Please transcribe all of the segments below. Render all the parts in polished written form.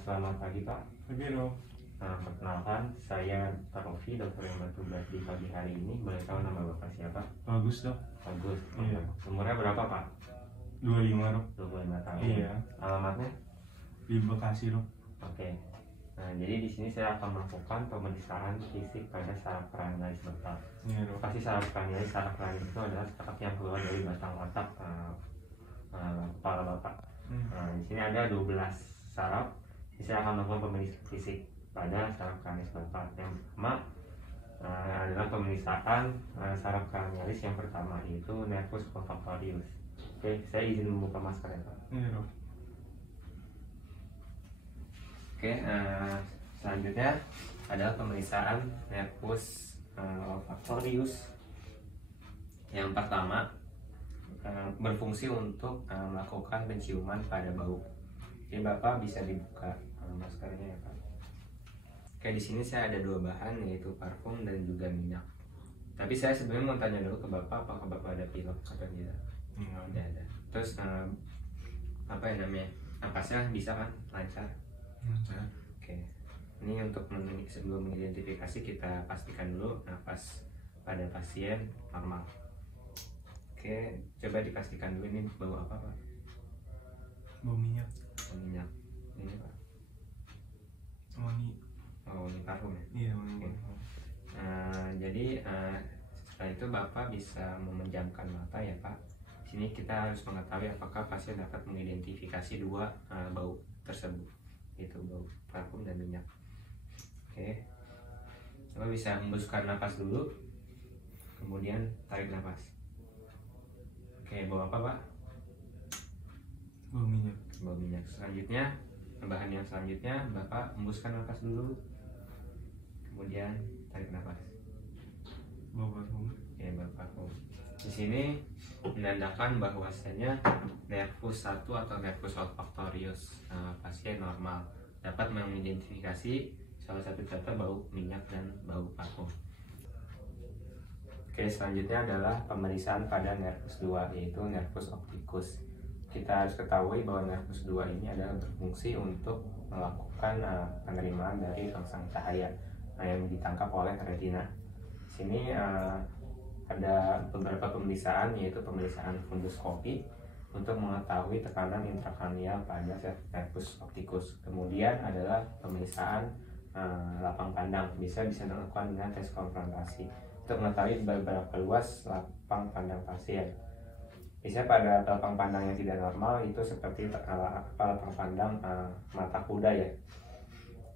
Selamat pagi Pak. Pagi dok. Perkenalkan, saya Pak Rofi, dokter yang bertugas di pagi hari ini. Boleh tahu nama Bapak siapa? Bagus dok. Bagus. Iya. Umurnya berapa Pak? 25 dok. 25 tahun. Iya. Alamatnya? Di Bekasi dok. Oke. Nah, jadi di sini saya akan melakukan pemeriksaan fisik pada saraf kranialis Bapak. Iya dok. Pasti saraf kranialis itu adalah saraf yang keluar dari batang otak kepala Bapak. Nah, di sini ada 12 saraf. Saya akan melakukan pemeriksaan fisik pada saraf kranialis Bapak. Yang pertama adalah pemeriksaan saraf kranialis yang pertama, yaitu nervus olfactorius. Oke, saya izin membuka masker ya Pak. Iya dok. Oke, selanjutnya adalah pemeriksaan nervus olfactorius. Yang pertama berfungsi untuk melakukan penciuman pada bau. Jadi Bapak bisa dibuka maskernya ya Pak. Oke, di sini saya ada dua bahan, yaitu parfum dan juga minyak. Tapi saya sebenarnya mau tanya dulu ke Bapak, apakah Bapak ada pilek atau tidak? Tidak ada. Terus apa yang namanya? Napasnya bisa kan lancar? Lancar. Oke. Ini untuk sebelum mengidentifikasi kita pastikan dulu napas pada pasien normal. Oke, coba dipastikan dulu ini bau apa Pak? Bau minyak. Bau minyak. Ini Pak. Wangi. Oh, ini parfum ya? Iya wangi. Jadi setelah itu Bapak bisa memejamkan mata ya Pak. Di sini kita harus mengetahui apakah pasien dapat mengidentifikasi dua bau tersebut, yaitu bau parfum dan minyak. Oke, Bapak bisa hembuskan napas dulu, kemudian tarik napas. Oke, bau apa Pak? Bau minyak. Bau minyak. Selanjutnya, bahan yang selanjutnya Bapak hembuskan napas dulu, kemudian tarik napas. Bau parfum. Oke, bau parfum. Di sini menandakan bahwasanya nervus 1 atau nervus olfactorius pasien normal dapat mengidentifikasi salah satu data bau minyak dan bau parfum. Oke, selanjutnya adalah pemeriksaan pada nervus 2, yaitu nervus opticus. Kita harus ketahui bahwa nervus 2 ini adalah berfungsi untuk melakukan penerimaan dari rangsang cahaya yang ditangkap oleh retina. Di sini ada beberapa pemeriksaan, yaitu pemeriksaan fundoskopi untuk mengetahui tekanan intrakranial pada nervus opticus. Kemudian adalah pemeriksaan lapang pandang, bisa dilakukan dengan tes konfrontasi untuk mengetahui beberapa luas lapang pandang pasien. Biasanya pada lapang pandang yang tidak normal itu seperti lapang pandang mata kuda ya.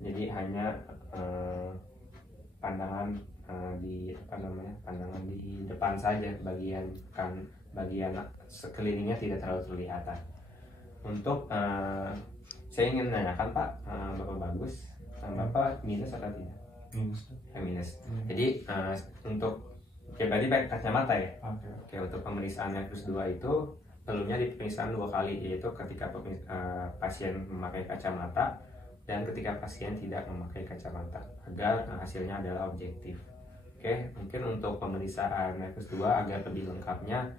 Jadi hanya pandangan pandangan di depan saja, bagian sekelilingnya tidak terlalu kelihatan. Untuk saya ingin menanyakan Pak, Bapak Bagus, Bapak minus atau tidak? Minus. Minus. Jadi untuk berarti pakai kacamata ya? Oke. Oke, untuk pemeriksaan nervus 2 itu perlunya diperiksaan 2 kali, yaitu ketika pasien memakai kacamata dan ketika pasien tidak memakai kacamata, agar hasilnya adalah objektif. Oke, mungkin untuk pemeriksaan nervus 2 agar lebih lengkapnya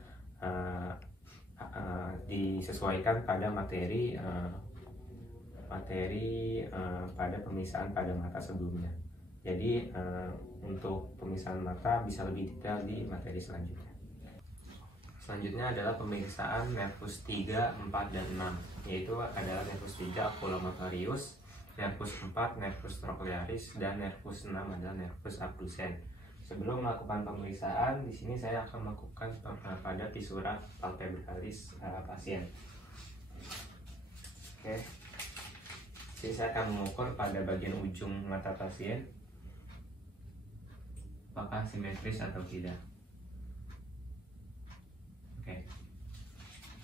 disesuaikan pada materi pada pemeriksaan pada mata sebelumnya. Jadi untuk pemeriksaan mata bisa lebih detail di materi selanjutnya. Selanjutnya adalah pemeriksaan nervus 3, 4, dan 6, yaitu adalah nervus 3 oculomotorius, nervus 4 nervus trochlearis, dan nervus 6 adalah nervus abducens. Sebelum melakukan pemeriksaan, di sini saya akan melakukan pada fisura palpebralis pasien. Oke. Jadi saya akan mengukur pada bagian ujung mata pasien apakah simetris atau tidak. Oke.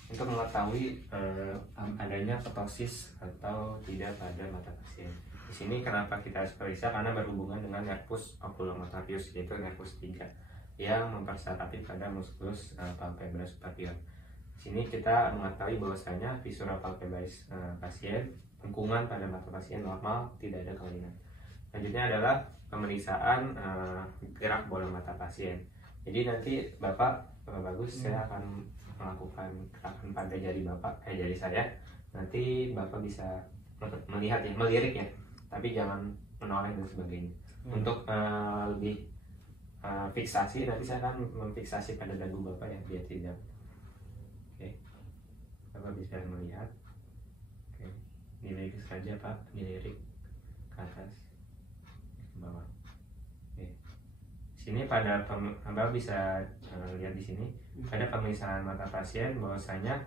Untuk mengetahui adanya ptosis atau tidak pada mata pasien. Di sini kenapa kita harus periksa, karena berhubungan dengan nervus oculomotorius, yaitu nervus 3 yang mempersarati pada musculus palpebra superior. Di sini kita mengetahui bahwasanya fisura palpebralis pasien, lengkungan pada mata pasien normal, tidak ada kelainan. Selanjutnya adalah pemeriksaan gerak bola mata pasien. Jadi nanti Bapak Bagus, saya akan melakukan gerakan pada jari Bapak, jari saya. Nanti Bapak bisa melihat ya, melirik ya, tapi jangan menoleh dan sebagainya. Untuk lebih fiksasi, nanti saya akan memfiksasi pada dagu Bapak ya, biar tidak. Oke, Bapak bisa melihat. Oke, dilirik saja Pak, dilirik ke atas, ke bawah. Oke, sini pada Bapak bisa lihat di sini pada pemeriksaan mata pasien bahwasanya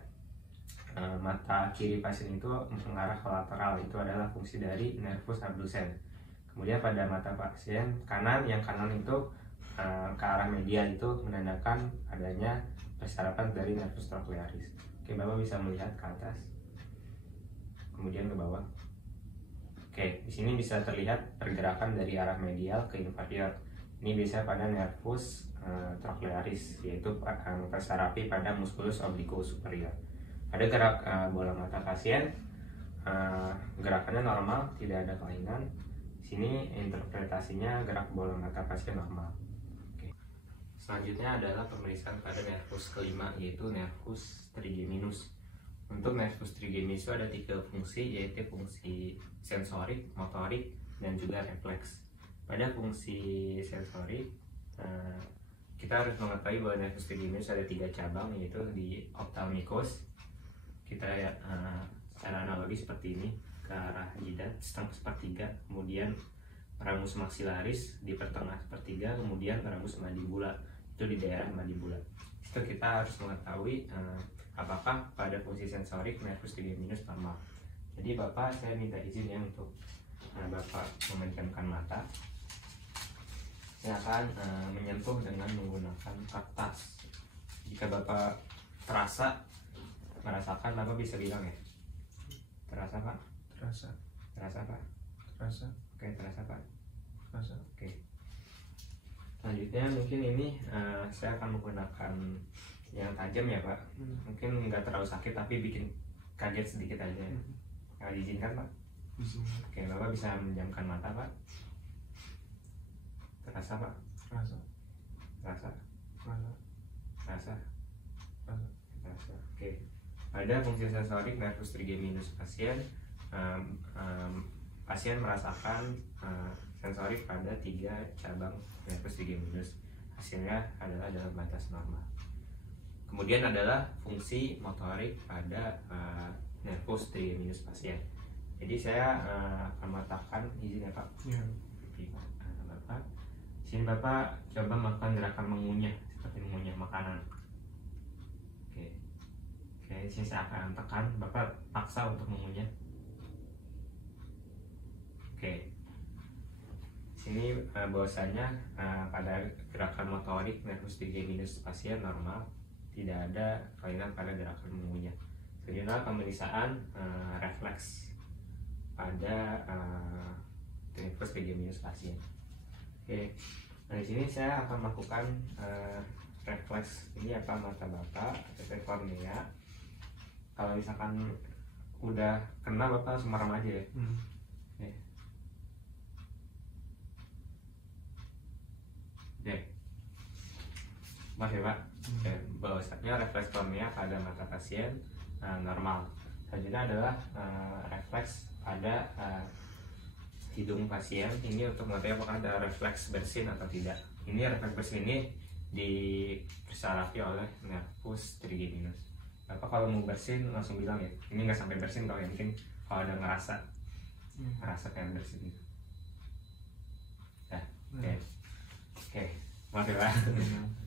mata kiri pasien itu mengarah ke lateral, itu adalah fungsi dari nervus abducens. Kemudian pada mata pasien kanan, yang kanan itu ke arah medial, itu menandakan adanya persarapan dari nervus trochlearis. Oke, Bapak bisa melihat ke atas, kemudian ke bawah. Oke, di sini bisa terlihat pergerakan dari arah medial ke inferior. Ini bisa pada nervus trochlearis, yaitu tersarapi pada musculus obliquus superior. Pada gerak bola mata pasien, gerakannya normal, tidak ada kelainan. Sini interpretasinya gerak bola mata pasien normal. Oke. Selanjutnya adalah pemeriksaan pada nervus kelima, yaitu nervus trigeminus. Untuk nervus trigeminus itu ada 3 fungsi, yaitu fungsi sensorik, motorik, dan juga refleks. Pada fungsi sensorik, kita harus mengetahui bahwa nervus trigeminus ada 3 cabang, yaitu di ophthalmicus. Kita secara analogi seperti ini, ke arah jidat setengah sepertiga, kemudian ramus maxillaris di pertengahan sepertiga, kemudian ramus mandibula itu di daerah mandibula. Itu kita harus mengetahui apakah pada fungsi sensorik nervus trigeminus normal. Jadi Bapak, saya minta izin ya untuk Bapak memejamkan mata. Saya akan menyentuh dengan menggunakan kertas. Jika Bapak merasakan, Bapak bisa bilang ya. Terasa Pak? Terasa. Terasa Pak? Terasa. Oke, terasa Pak? Terasa. Oke. Selanjutnya mungkin ini saya akan menggunakan yang tajam ya Pak. Mungkin nggak terlalu sakit tapi bikin kaget sedikit aja. Diizinkan Pak? Bisa. Oke, Bapak bisa menjamkan mata Pak. Terasa Pak? Terasa. Terasa? Terasa. Terasa? Terasa. Terasa. Oke. Pada fungsi sensorik nervus trigeminus pasien, pasien merasakan sensorik pada 3 cabang nervus trigeminus. Hasilnya adalah dalam batas normal. Kemudian adalah fungsi motorik pada nervus trigeminus pasien. Jadi saya akan meletakkan, izin ya Pak. Ya. Bapak, sini Bapak coba melakukan gerakan mengunyah, seperti mengunyah makanan. Oke, sini saya akan tekan, Bapak paksa untuk mengunyah. Oke. Sini bahwasanya pada gerakan motorik nervus trigeminus pasien normal, tidak ada kelainan pada gerakan mengunyah. Selanjutnya pemeriksaan refleks pada nervus trigeminus pasien. Oke. Nah, di sini saya akan melakukan refleks ini apa mata Bapak, refleks kornea. Kalau misalkan udah kena Bapak langsung merem aja ya. Oke. Oke. Maaf ya Pak. Oke, bahwasanya refleks kornea pada mata pasien normal. Selanjutnya adalah refleks pada hidung pasien. Ini untuk mengetahui apakah ada refleks bersin atau tidak. Ini refleks bersin ini dipersarapi oleh nervus trigeminus. Bapak kalau mau bersin langsung bilang ya. Ini nggak sampai bersin kalau mungkin kalau ada ngerasa kayak bersin gitu. Nah, oke. Maaf ya Pak.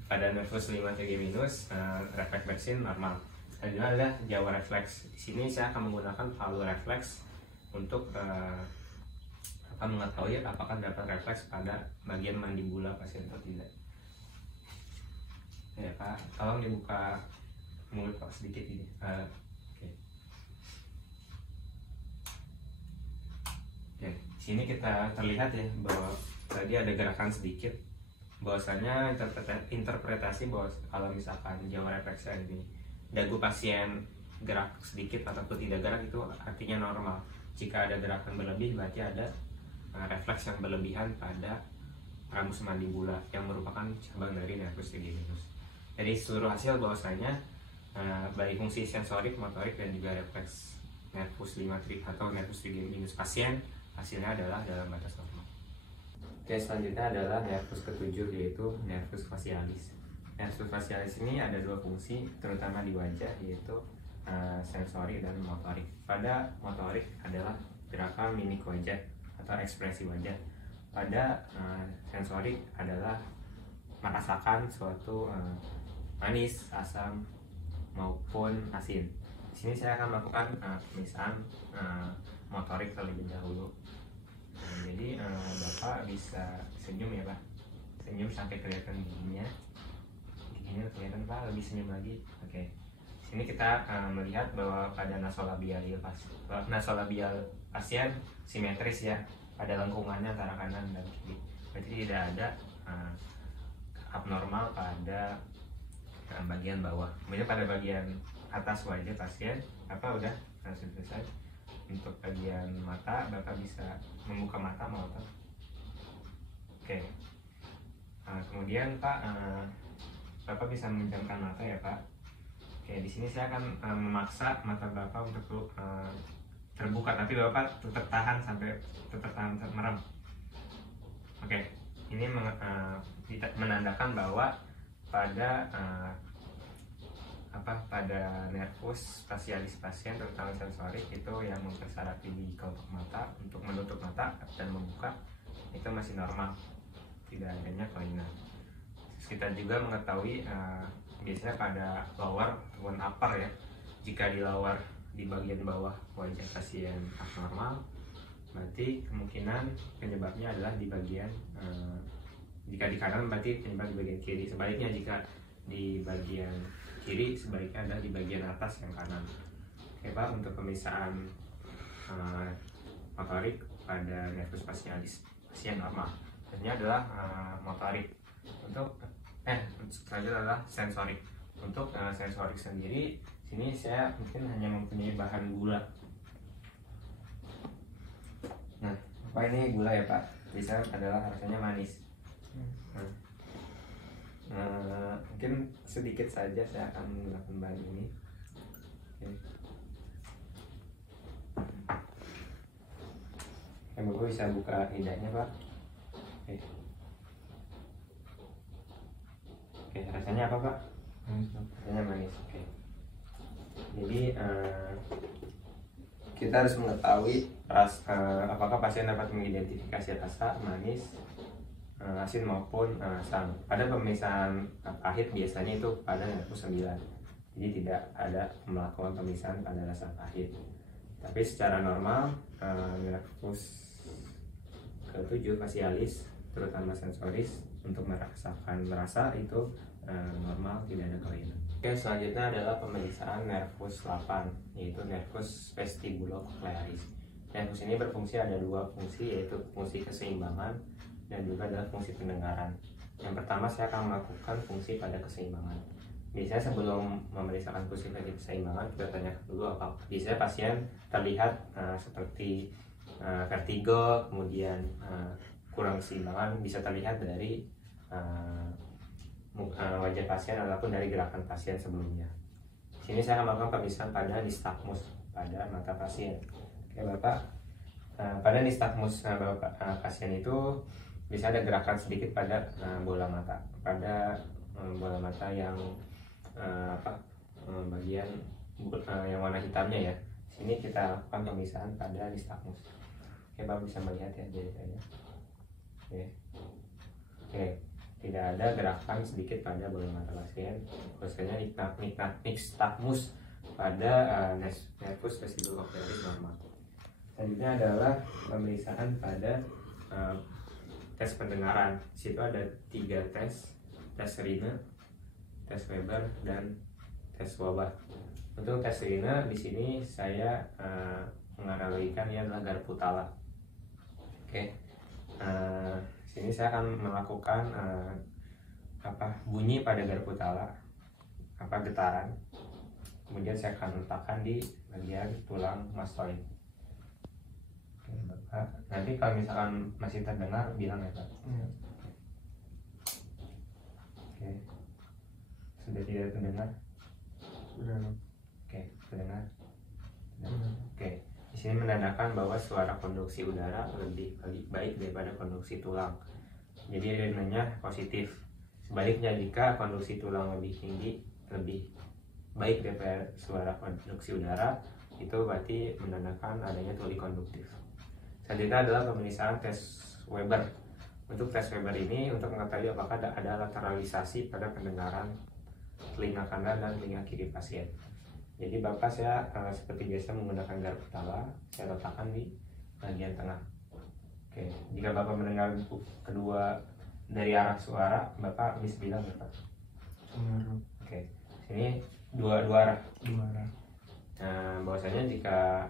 Pada nervus 5 trigeminus refleks bersin normal. Selanjutnya adalah Jawa refleks. Di sini saya akan menggunakan halo refleks untuk akan mengetahui apakah dapat refleks pada bagian mandibula pasien atau tidak. Ya Pak, tolong dibuka mulut Pak sedikit ini. Oke. Oke, sini kita terlihat ya bahwa tadi ada gerakan sedikit. Bahwasanya interpretasi bahwa kalau misalkan Jawa refleksnya ini dagu pasien gerak sedikit ataupun tidak gerak, itu artinya normal. Jika ada gerakan berlebih berarti ada refleks yang berlebihan pada ramus mandibula yang merupakan cabang dari nervus trigeminus. Jadi seluruh hasil bahwasanya baik fungsi sensorik, motorik, dan juga refleks nervus 5 atau nervus trigeminus pasien, hasilnya adalah dalam batas normal. Oke, selanjutnya adalah nervus ketujuh, yaitu nervus facialis. Nervus facialis ini ada dua fungsi, terutama di wajah, yaitu sensori dan motorik. Pada motorik adalah gerakan mimik wajah atau ekspresi wajah. Pada sensorik adalah merasakan suatu manis, asam, maupun asin. Di sini saya akan melakukan pemisahan motorik terlebih dahulu. Jadi Bapak bisa senyum ya Pak, senyum sampai kelihatan giginya. Giginya kelihatan Pak, lebih senyum lagi. Oke. Sini kita melihat bahwa pada nasolabial pasien simetris ya, pada lengkungannya antara kanan dan kiri. Berarti tidak ada abnormal pada bagian bawah. Kemudian pada bagian atas wajah pasien udah selesai. Untuk bagian mata, Bapak bisa membuka mata mau apa? Oke. Kemudian Pak, Bapak bisa memejamkan mata ya Pak. Oke, di sini saya akan memaksa mata Bapak untuk terbuka, tapi Bapak tetap tahan merem. Oke, ini menandakan bahwa pada pada nervus facialis pasien, terutama sensorik, itu yang mempersyaratkan di kelompok mata untuk menutup mata dan membuka itu masih normal, tidak adanya kelainan. Terus kita juga mengetahui biasanya pada lower ataupun upper ya, jika di lower di bagian bawah wajah pasien abnormal, berarti kemungkinan penyebabnya adalah di bagian jika di kanan berarti penyebab di bagian kiri, sebaliknya jika di bagian kiri sebaliknya adalah di bagian atas yang kanan. Oke Pak, untuk pemisahan motorik pada nervus facialis pasien normal, ini adalah motorik. Untuk selanjutnya adalah sensorik. Untuk sensorik sendiri, sini saya mungkin hanya mempunyai bahan gula. Nah, apa ini gula ya Pak? Bisa adalah rasanya manis. Mungkin sedikit saja saya akan menggunakan bahan ini. Bapak bisa buka lidahnya Pak. Oke, rasanya apa Pak? Rasanya manis. Oke. Jadi kita harus mengetahui apakah pasien dapat mengidentifikasi rasa manis, asin maupun asam. Pada pemisahan pahit biasanya itu pada nervus 9. Jadi tidak ada melakukan pemisahan pada rasa pahit. Tapi secara normal nervus ke-7 facialis, terutama sensoris, untuk merasakan rasa itu normal, tidak ada kelainan. Oke, selanjutnya adalah pemeriksaan nervus 8, yaitu nervus vestibulocochlearis. Nervus ini berfungsi, ada dua fungsi, yaitu fungsi keseimbangan dan juga adalah fungsi pendengaran. Yang pertama saya akan melakukan fungsi pada keseimbangan. Biasanya sebelum memeriksakan fungsi keseimbangan, kita tanya dulu apa. Biasanya pasien terlihat seperti vertigo, kemudian kurang keseimbangan, bisa terlihat dari wajah pasien ataupun dari gerakan pasien sebelumnya. Sini saya akan melakukan pemeriksaan pada nystagmus pada mata pasien. Oke Bapak, pada nystagmus pasien itu bisa ada gerakan sedikit pada bola mata, pada bola mata yang bagian yang warna hitamnya ya. Sini kita lakukan pemisahan pada nystagmus. Oke, Bapak bisa melihat ya jari-jarinya. Oke, tidak ada gerakan sedikit pada bola mata pasien. Biasanya nystagmus pada nervus vestibulocochlearis normal. Selanjutnya adalah pemeriksaan pada tes pendengaran. Di situ ada 3 tes Rine, tes Weber, dan tes Wabat. Untuk tes Rine di sini saya menganalogikan ini adalah Garputala. Oke, sini saya akan melakukan bunyi pada Garputala, getaran. Kemudian saya akan letakkan di bagian tulang mastoid. Oke, Bapak. Nanti kalau misalkan masih terdengar bilang ya Pak. Oke. Sudah tidak terdengar? Udah. Oke, terdengar. Oke. sini menandakan bahwa suara konduksi udara lebih baik daripada konduksi tulang. Jadi nilainya positif. Sebaliknya jika konduksi tulang lebih tinggi, lebih baik daripada suara konduksi udara, itu berarti menandakan adanya tuli konduktif. Selanjutnya adalah pemeriksaan tes Weber. Untuk tes Weber ini untuk mengetahui apakah ada lateralisasi pada pendengaran telinga kanan dan telinga kiri pasien. Jadi Bapak saya seperti biasa menggunakan garpu tala, saya letakkan di bagian tengah. Oke, jika Bapak mendengar kedua dari arah suara, Bapak bisa bilang Bapak. Oke, sini dua arah. Nah, bahwasanya jika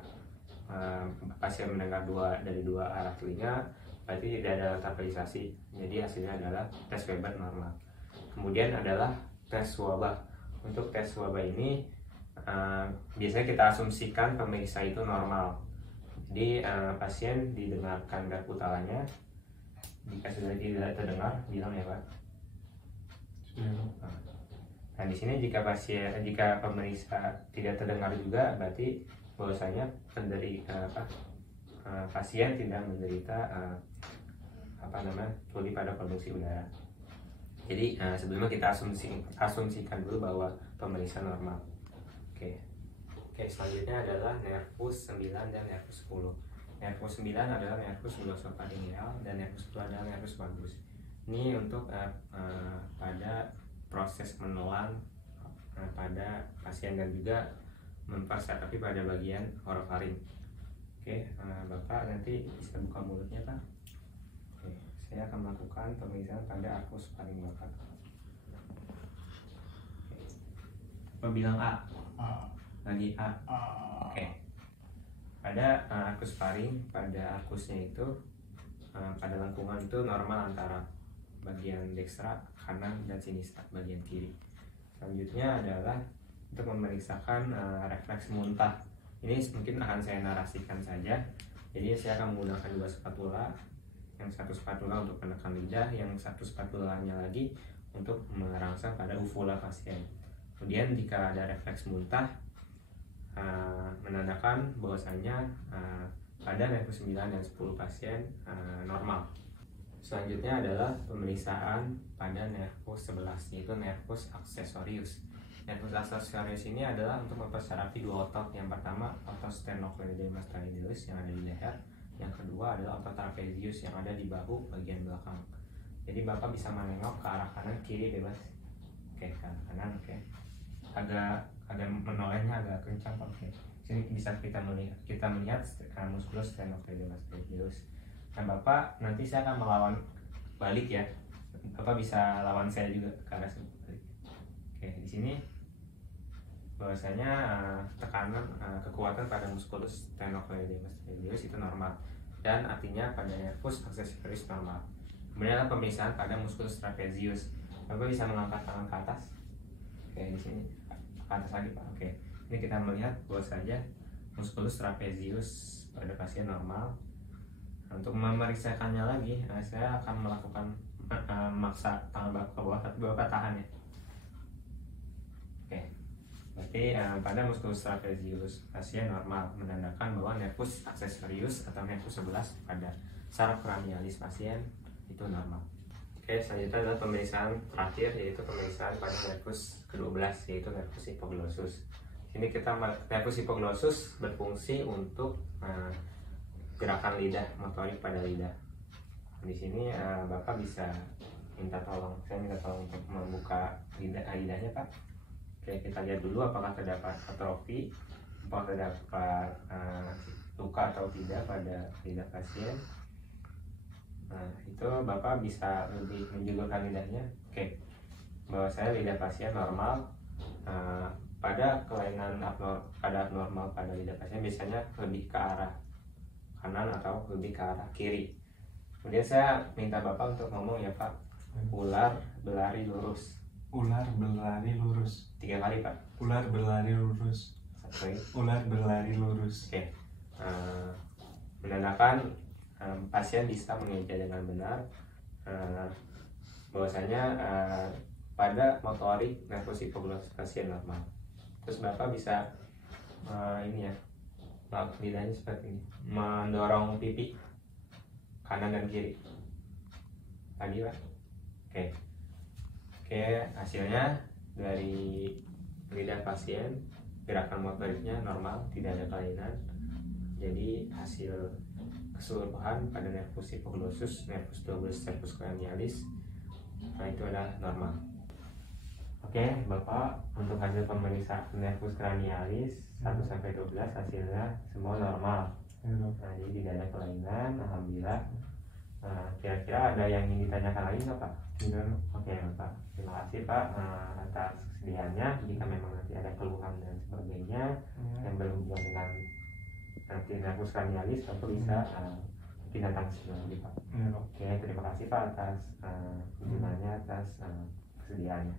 pasien mendengar dari dua arah telinga, berarti tidak ada lateralisasi. Jadi hasilnya adalah tes Weber normal. Kemudian adalah tes wabah. Untuk tes wabah ini biasanya kita asumsikan pemeriksa itu normal. Jadi pasien didengarkan garpu talanya. Jika sudah tidak terdengar, bilang ya Pak. Nah di sini jika pemeriksa tidak terdengar juga, berarti bahwasanya pasien tidak menderita tuli pada konduksi udara. Jadi sebelumnya kita asumsikan dulu bahwa pemeriksa normal. Oke, selanjutnya adalah nervus 9 dan nervus 10. Nervus 9 adalah nervus glossopharyngeal dan nervus 10 adalah nervus vagus. Ini untuk pada proses menelan pada pasien dan juga memperserapi pada bagian orofaring. Oke, Bapak nanti bisa buka mulutnya Pak. Oke, saya akan melakukan pemeriksaan pada arkus faring Bapak. Bapak bilang A. Lagi A. Oke. Pada arkus faring, pada arkusnya itu pada lengkungan itu normal antara bagian dekstra, kanan, dan sinistra, bagian kiri. Selanjutnya adalah untuk memeriksakan refleks muntah. Ini mungkin akan saya narasikan saja. Jadi saya akan menggunakan dua spatula. Yang satu spatula untuk menekan lidah, yang satu spatulanya lagi untuk merangsang pada uvula pasien. Kemudian jika ada refleks muntah, menandakan bahwasanya pada nervus 9 dan 10 pasien normal. Selanjutnya adalah pemeriksaan pada nervus 11, yaitu nervus accessorius. Nervus accessorius ini adalah untuk memperserapi dua otot. Yang pertama otot sternocleidomastoideus yang ada di leher, yang kedua adalah otot trapezius yang ada di bahu bagian belakang. Jadi Bapak bisa menengok ke arah kanan kiri bebas. Oke, ke arah kanan, oke. Agak menolehnya agak kencang Pak. Oke. Sini bisa kita melihat musculus sternocleidomastoideus. Nah Bapak nanti saya akan melawan balik ya. Bapak bisa lawan saya juga ke arah sebalik. Oke, di sini bahwasanya tekanan kekuatan pada musculus sternocleidomastoideus itu normal dan artinya pada nervus accessorius normal. Kemudian ada pemeriksaan pada musculus trapezius. Bapak bisa mengangkat tangan ke atas. Oke, di sini ke atas lagi Pak. Oke, ini kita melihat bahwasanya musculus trapezius pada pasien normal. Untuk memeriksakannya lagi, saya akan melakukan memaksa tangan Bapak ke bawah, tapi Bapak tahan ya. Oke, berarti pada musculus trapezius pasien normal, menandakan bahwa nervus accessorius atau nervus 11 pada saraf cranialis pasien itu normal. Oke, selanjutnya adalah pemeriksaan terakhir, yaitu pemeriksaan pada nervus ke-12, yaitu nervus hipoglossus. Ini nervus hipoglossus berfungsi untuk gerakan lidah, motorik pada lidah. Di sini Bapak bisa saya minta tolong untuk membuka lidahnya Pak. Oke, kita lihat dulu apakah terdapat atrofi, apakah terdapat luka atau tidak pada lidah pasien. Nah, itu Bapak bisa lebih menjulurkan lidahnya. Oke, bahwa saya lidah pasien normal. Pada kelainan abnormal pada lidah pasien biasanya lebih ke arah kanan atau lebih ke arah kiri. Kemudian saya minta Bapak untuk ngomong ya Pak, ular berlari lurus. Ular berlari lurus. 3 kali Pak. Ular berlari lurus. Ular berlari lurus. Oke, menandakan pasien bisa mengeja dengan benar, bahwasanya pada motorik nervus hipoglossus pasien normal. Terus Bapak bisa lidahnya seperti ini, mendorong pipi kanan dan kiri. Lagi Pak. Oke, hasilnya dari lidah pasien gerakan motoriknya normal, tidak ada kelainan. Jadi hasil keseluruhan pada nervus hipoglossus, nervus 12, nervus cranialis, itu adalah normal. Oke, Bapak, untuk hasil pemeriksaan nervus cranialis 1-12 hasilnya semua normal. Nah, jadi tidak ada kelainan, alhamdulillah. Kira-kira ada yang ingin ditanyakan lagi nggak Pak? Tidak. Oke Pak, terima kasih Pak atas kesediaannya. Jika memang nanti ada keluhan dan sebagainya yang berhubungan dengan nanti nervus cranialis, Bapak bisa datang ke sini lagi Pak. Oke, terima kasih Pak atas kunjungannya, atas kesediaannya.